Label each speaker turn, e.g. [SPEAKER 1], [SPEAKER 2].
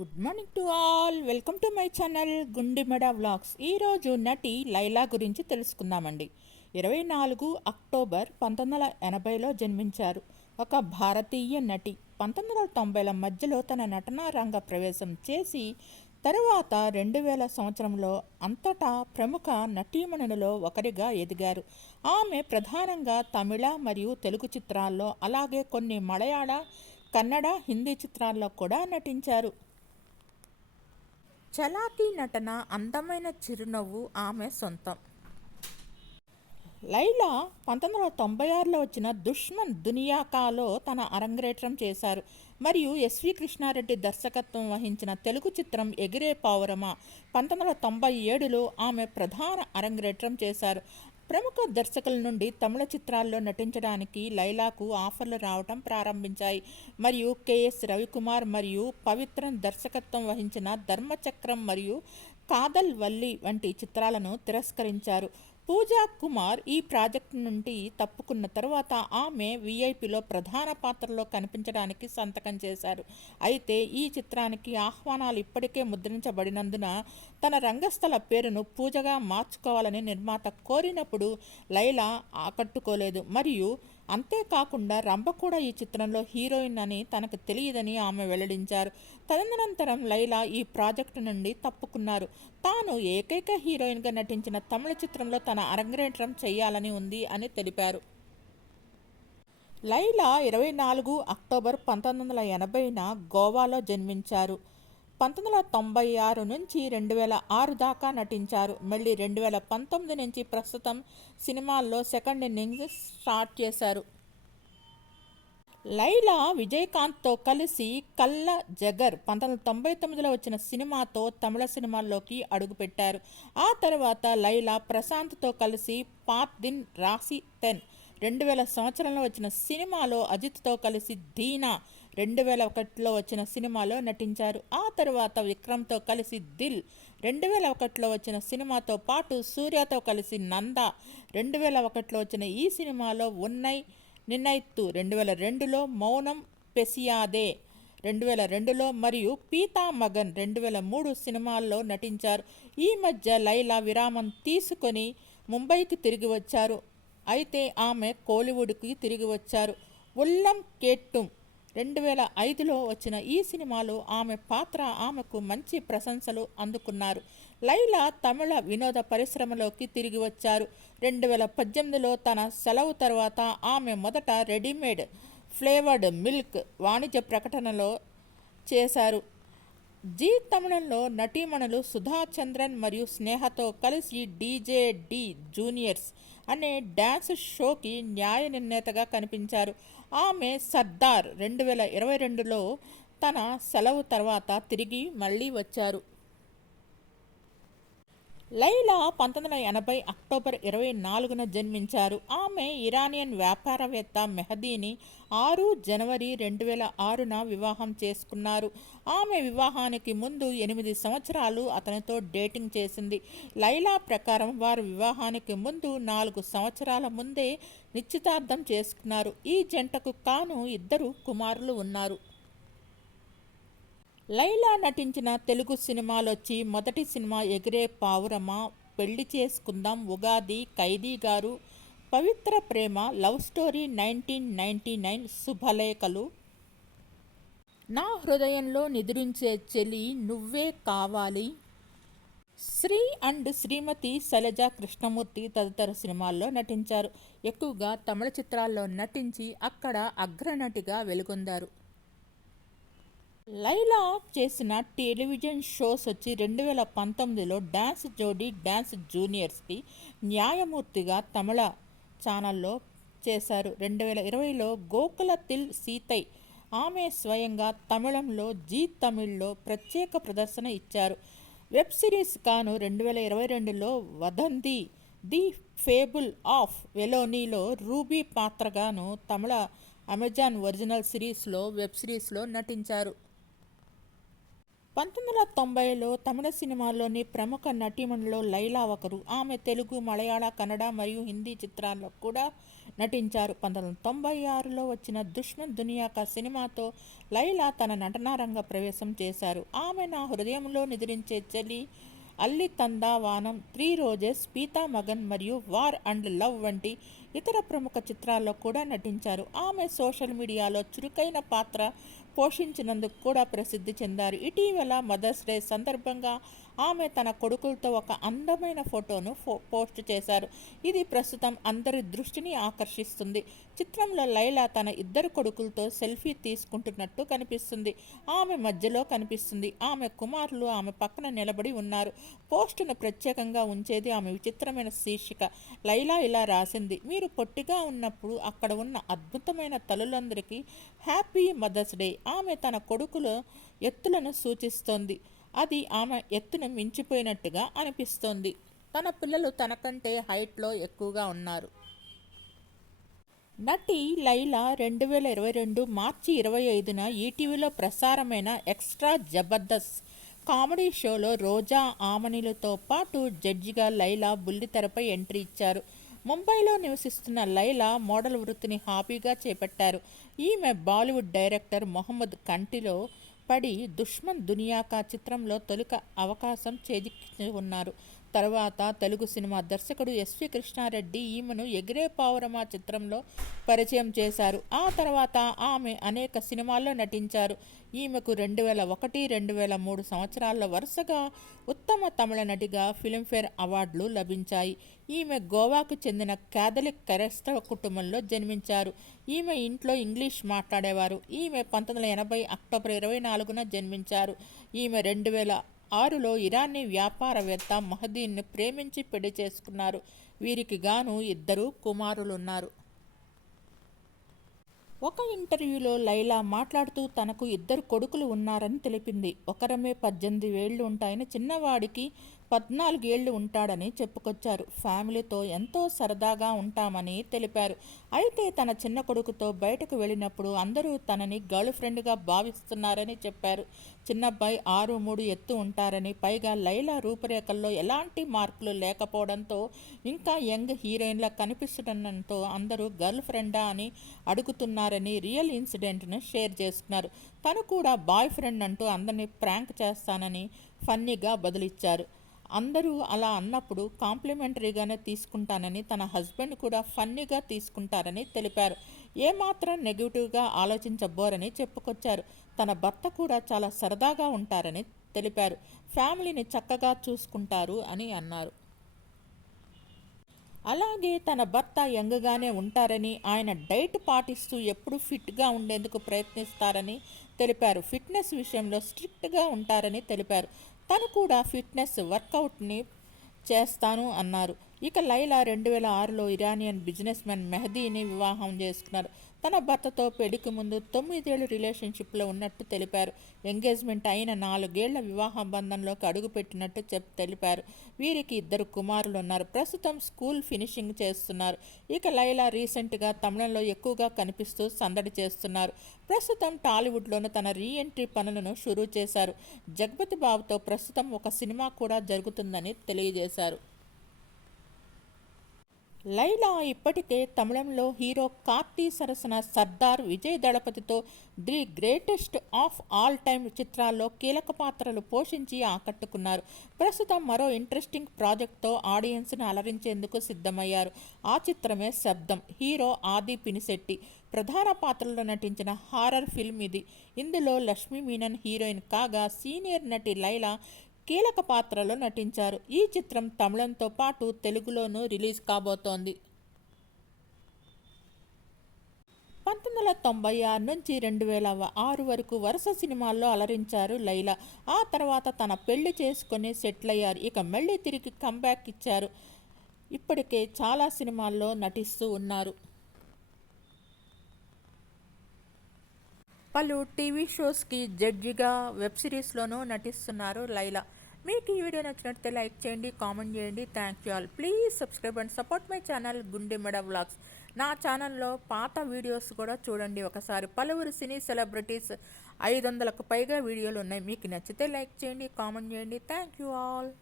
[SPEAKER 1] Good morning to all welcome to my channel Gundimeda vlogs ఈరోజు నటి లైలా గురించి తెలుసుకుందామండి. ఇరవై నాలుగు అక్టోబర్ పంతొమ్మిది వందల ఎనభైలో జన్మించారు. ఒక భారతీయ నటి. పంతొమ్మిది వందల తొంభైల మధ్యలో తన నటనా రంగ ప్రవేశం చేసి తరువాత రెండు వేల సంవత్సరంలో అంతటా ప్రముఖ నటీమణులలో ఒకరిగా ఎదిగారు. ఆమె ప్రధానంగా తమిళ మరియు తెలుగు చిత్రాల్లో అలాగే కొన్ని మలయాళ కన్నడ హిందీ చిత్రాల్లో కూడా నటించారు. చలాకీ నటన అందమైన చిరునవ్వు ఆమె సొంతం. లైలా పంతొమ్మిది వందల తొంభై ఆరులో వచ్చిన దుష్మన్ దునియాకాలో తన అరంగేట్రం చేశారు. మరియు ఎస్వి కృష్ణారెడ్డి దర్శకత్వం వహించిన తెలుగు చిత్రం ఎగిరే పావురమ పంతొమ్మిది వందల తొంభై ఏడులో ఆమె ప్రధాన అరంగేట్రం చేశారు. ప్రముఖ దర్శకుల నుండి తమిళ చిత్రాల్లో నటించడానికి లైలాకు ఆఫర్లు రావటం ప్రారంభించాయి. మరియు కెఎస్ రవికుమార్ మరియు పవిత్రం దర్శకత్వం వహించిన ధర్మచక్రం మరియు కాదల్ వల్లి వంటి చిత్రాలను తిరస్కరించారు. పూజా కుమార్ ఈ ప్రాజెక్టు నుండి తప్పుకున్న తర్వాత ఆమె విఐపిలో ప్రధాన పాత్రలో కనిపించడానికి సంతకం చేశారు. అయితే ఈ చిత్రానికి ఆహ్వానాలు ఇప్పటికే ముద్రించబడినందున తన రంగస్థల పేరును పూజగా మార్చుకోవాలని నిర్మాత కోరినప్పుడు లైలా ఆకట్టుకోలేదు. మరియు అంతేకాకుండా రంభ కూడా ఈ చిత్రంలో హీరోయిన్ అని తనకు తెలియదని ఆమె వెల్లడించారు. తదనంతరం లైలా ఈ ప్రాజెక్టు నుండి తప్పుకున్నారు. తాను ఏకైక హీరోయిన్గా నటించిన తమిళ చిత్రంలో తన అరంగేట్రం చేయాలని ఉంది అని తెలిపారు. లైలా ఇరవై నాలుగు అక్టోబర్ పంతొమ్మిది వందల ఎనభైన గోవాలో జన్మించారు. పంతొమ్మిది వందల తొంభై ఆరు నుంచి రెండు వేల ఆరు దాకా నటించారు. మళ్ళీ రెండు వేల పంతొమ్మిది నుంచి ప్రస్తుతం సినిమాల్లో సెకండ్ ఇన్నింగ్స్ స్టార్ట్ చేశారు. లైలా విజయకాంత్తో కలిసి కల్ల జగర్ పంతొమ్మిది వందల తొంభై తొమ్మిదిలో వచ్చిన సినిమాతో తమిళ సినిమాల్లోకి అడుగుపెట్టారు. ఆ తర్వాత లైలా ప్రశాంత్తో కలిసి పాత్ దిన్ రాసి తెన్ రెండు వేల సంవత్సరంలో వచ్చిన సినిమాలో అజిత్తో కలిసి దీనా రెండు వేల ఒకటిలో వచ్చిన సినిమాలో నటించారు. ఆ తరువాత విక్రమ్తో కలిసి దిల్ రెండు వేల ఒకటిలో వచ్చిన సినిమాతో పాటు సూర్యతో కలిసి నంద రెండు వేల ఒకటిలో వచ్చిన ఈ సినిమాలో ఉన్నై నిన్నైత్తు రెండు వేల రెండులో మౌనం పెసియాదే రెండు వేల రెండులో మరియు పీతా మగన్ రెండు వేల మూడు సినిమాల్లో నటించారు. ఈ మధ్య లైలా విరామం తీసుకొని ముంబైకి తిరిగి వచ్చారు. అయితే ఆమె కోలీవుడ్కి తిరిగి వచ్చారు. ఉల్లం కేట్టుం రెండు వేల ఐదులో వచ్చిన ఈ సినిమాలో ఆమె పాత్ర ఆమెకు మంచి ప్రశంసలు అందుకున్నారు. లైలా తమిళ వినోద పరిశ్రమలోకి తిరిగి వచ్చారు. రెండు వేల పద్దెనిమిదిలో తన సెలవు తర్వాత ఆమె మొదట రెడీమేడ్ ఫ్లేవర్డ్ మిల్క్ వాణిజ్య ప్రకటనలో చేశారు. జీ తమిళంలో నటీమణులు సుధా చంద్రన్ మరియు స్నేహతో కలిసి డీజే డి జూనియర్స్ అనే డ్యాన్స్ షోకి న్యాయ నిర్ణేతగా కనిపించారు. ఆమె సర్దార్. రెండు వేల ఇరవై రెండులో తన సెలవు తర్వాత తిరిగి మళ్ళీ వచ్చారు. లైలా పంతొమ్మిది వందల ఎనభై అక్టోబర్ ఇరవై నాలుగున జన్మించారు. ఆమె ఇరానియన్ వ్యాపారవేత్త మెహదీని ఆరు జనవరి రెండు వేల ఆరున వివాహం చేసుకున్నారు. ఆమె వివాహానికి ముందు ఎనిమిది సంవత్సరాలు అతనితో డేటింగ్ చేసింది. లైలా ప్రకారం వారు వివాహానికి ముందు నాలుగు సంవత్సరాల ముందే నిశ్చితార్థం చేసుకున్నారు. ఈ జంటకు కాను ఇద్దరు కుమారులు ఉన్నారు. లైలా నటించిన తెలుగు సినిమాలొచ్చి మొదటి సినిమా ఎగిరే పావురమ పెళ్ళి చేసుకుందాం Ugadi Khaidi Garu Pavitra Prema love story nineteen ninety nine శుభలేఖలు. నా హృదయంలో నిద్రించే చెలి నువ్వే కావాలి. శ్రీ అండ్ శ్రీమతి శైలజ కృష్ణమూర్తి తదితర సినిమాల్లో నటించారు. ఎక్కువగా తమిళ చిత్రాల్లో నటించి అక్కడ అగ్రనటిగా వెలుగొందారు. లైలా చేసిన టెలివిజన్ షోస్ వచ్చి రెండు వేల పంతొమ్మిదిలో డ్యాన్స్ జోడీ డ్యాన్స్ జూనియర్స్కి న్యాయమూర్తిగా తమిళ ఛానల్లో చేశారు. రెండు వేల ఇరవైలో గోకుల తిల్ సీతై ఆమె స్వయంగా తమిళంలో జీ తమిళ్ళో ప్రత్యేక ప్రదర్శన ఇచ్చారు. వెబ్ సిరీస్ కాను రెండు వేల ఇరవై రెండులో వదంది ది ఫేబుల్ ఆఫ్ వెలోనీలో రూబీ పాత్రగాను తమిళ అమెజాన్ ఒరిజినల్ సిరీస్లో వెబ్ సిరీస్లో నటించారు. పంతొమ్మిది వందల తొంభైలో తమిళ సినిమాల్లోని ప్రముఖ నటీమణిలో లైలా ఒకరు. ఆమె తెలుగు మలయాళ కన్నడ మరియు హిందీ చిత్రాల్లో కూడా నటించారు. పంతొమ్మిది వందల తొంభై ఆరులో వచ్చిన దుష్మన్ దునియాక సినిమాతో లైలా తన నటనారంగ ప్రవేశం చేశారు. ఆమె నా హృదయంలో నిద్రించే చెలి Alli తందా వానం three roses pita Magan మరియు వార్ అండ్ లవ్ వంటి ఇతర ప్రముఖ చిత్రాల్లో కూడా నటించారు. ఆమె సోషల్ మీడియాలో చురుకైన పాత్ర పోషించినందుకు కూడా ప్రసిద్ధి చెందారు. ఇటీవల మదర్స్ డే సందర్భంగా ఆమె తన కొడుకులతో ఒక అందమైన ఫోటోను ఫో పోస్ట్ చేశారు. ఇది ప్రస్తుతం అందరి దృష్టిని ఆకర్షిస్తుంది. చిత్రంలో లైలా తన ఇద్దరు కొడుకులతో సెల్ఫీ తీసుకుంటున్నట్టు కనిపిస్తుంది. ఆమె మధ్యలో కనిపిస్తుంది. ఆమె కుమారులు ఆమె పక్కన నిలబడి ఉన్నారు. పోస్టును ప్రత్యేకంగా ఉంచేది ఆమె విచిత్రమైన శీర్షిక. లైలా ఇలా రాసింది మీరు పొట్టిగా ఉన్నప్పుడు అక్కడ ఉన్న అద్భుతమైన తల్లులందరికీ హ్యాపీ మదర్స్ డే ఆమె తన కొడుకుల ఎత్తులను సూచిస్తోంది. అది ఆమె ఎత్తును మించిపోయినట్టుగా అనిపిస్తోంది. తన పిల్లలు తనకంటే హైట్లో ఎక్కువగా ఉన్నారు. నటి లైలా రెండు వేల ఇరవై రెండు మార్చి ఇరవై ఐదున ఈటీవీలో ప్రసారమైన ఎక్స్ట్రా జబర్దస్త్ కామెడీ షోలో రోజా ఆమనిలతో పాటు జడ్జిగా లైలా బుల్లితెరపై ఎంట్రీ ఇచ్చారు. ముంబైలో నివసిస్తున్న లైలా మోడల్ వృత్తిని హాబీగా చేపట్టారు. ఈమె బాలీవుడ్ డైరెక్టర్ మొహమ్మద్ కంటిలో పడి దుష్మన్ దునియాకా చిత్రంలో తొలిక అవకాశం చేజిక్కి ఉన్నారు తర్వాత తెలుగు సినిమా దర్శకుడు ఎస్వి కృష్ణారెడ్డి ఈమెను ఎగిరే పావురమా చిత్రంలో పరిచయం చేశారు. ఆ తర్వాత ఆమె అనేక సినిమాల్లో నటించారు. ఈమెకు రెండు వేల ఒకటి రెండు వేల మూడు సంవత్సరాల్లో వరుసగా ఉత్తమ తమిళ నటిగా ఫిలింఫేర్ అవార్డులు లభించాయి. ఈమె గోవాకు చెందిన క్యాథలిక్ క్రైస్తవ కుటుంబంలో జన్మించారు. ఈమె ఇంట్లో ఇంగ్లీష్ మాట్లాడేవారు. ఈమె పంతొమ్మిది వందల ఎనభై అక్టోబర్ ఇరవై నాలుగున జన్మించారు. ఈమె రెండు వేల ఆరులో ఇరానీ వ్యాపారవేత్త మహదీన్ను ప్రేమించి పెళ్ళి చేసుకున్నారు. వీరికి గాను ఇద్దరు కుమారులున్నారు. ఒక ఇంటర్వ్యూలో లైలా మాట్లాడుతూ తనకు ఇద్దరు కొడుకులు ఉన్నారని తెలిపింది. ఒకరమే పద్దెనిమిది వేళ్ళు ఉంటాయని చిన్నవాడికి పద్నాలుగేళ్ళు ఉంటాడని చెప్పుకొచ్చారు. ఫ్యామిలీతో ఎంతో సరదాగా ఉంటామని తెలిపారు. అయితే తన చిన్న కొడుకుతో బయటకు వెళ్ళినప్పుడు అందరూ తనని గర్ల్ ఫ్రెండ్గా భావిస్తున్నారని చెప్పారు. చిన్నబ్బాయి ఆరు మూడు ఎత్తు ఉంటారని పైగా లైలా రూపురేఖల్లో ఎలాంటి మార్పులు లేకపోవడంతో ఇంకా యంగ్ హీరోయిన్లా కనిపిస్తుండటంతో అందరూ గర్ల్ ఫ్రెండా అని అడుగుతున్నారని రియల్ ఇన్సిడెంట్ను షేర్ చేసుకున్నారు తను కూడా బాయ్ ఫ్రెండ్ అంటూ అందరినీ ప్రాంక్ చేస్తానని ఫన్నీగా బదులిచ్చారు. అందరూ అలా అన్నప్పుడు కాంప్లిమెంటరీగానే తీసుకుంటానని తన హస్బెండ్ కూడా ఫన్నీగా తీసుకుంటారని తెలిపారు. ఏమాత్రం నెగిటివ్గా ఆలోచించబోరని చెప్పుకొచ్చారు. తన భర్త కూడా చాలా సరదాగా ఉంటారని తెలిపారు. ఫ్యామిలీని చక్కగా చూసుకుంటారు అని అన్నారు. అలాగే తన భర్త యంగ్గానే ఉంటారని ఆయన డైట్ పాటిస్తూ ఎప్పుడు ఫిట్గా ఉండేందుకు ప్రయత్నిస్తారని తెలిపారు. ఫిట్నెస్ విషయంలో స్ట్రిక్ట్గా ఉంటారని తెలిపారు. తను కూడా ఫిట్నెస్ వర్కౌట్ని చేస్తాను అన్నారు. ఇక లైలా రెండు వేల ఆరులో ఇరానియన్ బిజినెస్ మ్యాన్ మెహదీని వివాహం చేసుకున్నారు. తన భర్తతో పెళ్ళికి ముందు తొమ్మిదేళ్ళు రిలేషన్షిప్లో ఉన్నట్టు తెలిపారు. ఎంగేజ్మెంట్ అయిన నాలుగేళ్ళ వివాహ బంధంలోకి అడుగుపెట్టినట్టు చెప్ తెలిపారు. వీరికి ఇద్దరు కుమారులు ఉన్నారు. ప్రస్తుతం స్కూల్ ఫినిషింగ్ చేస్తున్నారు. ఇక లైలా రీసెంట్గా తమిళంలో ఎక్కువగా కనిపిస్తూ సందడి చేస్తున్నారు. ప్రస్తుతం టాలీవుడ్లోనూ తన రీఎంట్రీ పనులను షురూ చేశారు. జగపతి బాబుతో ప్రస్తుతం ఒక సినిమా కూడా జరుగుతుందని తెలియజేశారు. లైలా ఇప్పటికే తమిళంలో హీరో కార్తీ సరసన Sardar Vijay దళపతితో the greatest of all time చిత్రాల్లో కీలక పాత్రలు పోషించి ఆకట్టుకున్నారు. ప్రస్తుతం మరో ఇంట్రెస్టింగ్ ప్రాజెక్ట్తో ఆడియన్స్ను అలరించేందుకు సిద్ధమయ్యారు. ఆ చిత్రమే శబ్దం హీరో ఆది పినిశెట్టి. ప్రధాన పాత్రలో నటించిన హారర్ ఫిల్మ్ ఇది. ఇందులో లక్ష్మీ మీనన్ హీరోయిన్ కాగా సీనియర్ నటి లైలా కీలక పాత్రలో నటించారు. ఈ చిత్రం తమిళంతో పాటు తెలుగులోనూ రిలీజ్ కాబోతోంది. పంతొమ్మిది వందల తొంభై ఆరు నుంచి రెండు వేల ఆరు వరకు వరుస సినిమాల్లో అలరించారు లైలా. ఆ తర్వాత తన పెళ్ళి చేసుకొని సెటిల్ అయ్యారు. ఇక మళ్ళీ తిరిగి కంబ్యాక్ ఇచ్చారు. ఇప్పటికే చాలా సినిమాల్లో నటిస్తూ ఉన్నారు. పలు టీవీ షోస్కి జడ్జిగా వెబ్ సిరీస్లోనూ నటిస్తున్నారు లైలా. మీకు ఈ వీడియో నచ్చినట్లయితే లైక్ చేయండి కామెంట్ చేయండి. Thank you all. Please subscribe and support my channel Gundemeda vlogs. నా ఛానల్లో పాత వీడియోస్ కూడా చూడండి ఒకసారి. పలువురు సినీ సెలబ్రిటీస్ ఐదు వందలకు పైగా వీడియోలు ఉన్నాయి. మీకు నచ్చితే లైక్ చేయండి కామెంట్ చేయండి. Thank you all.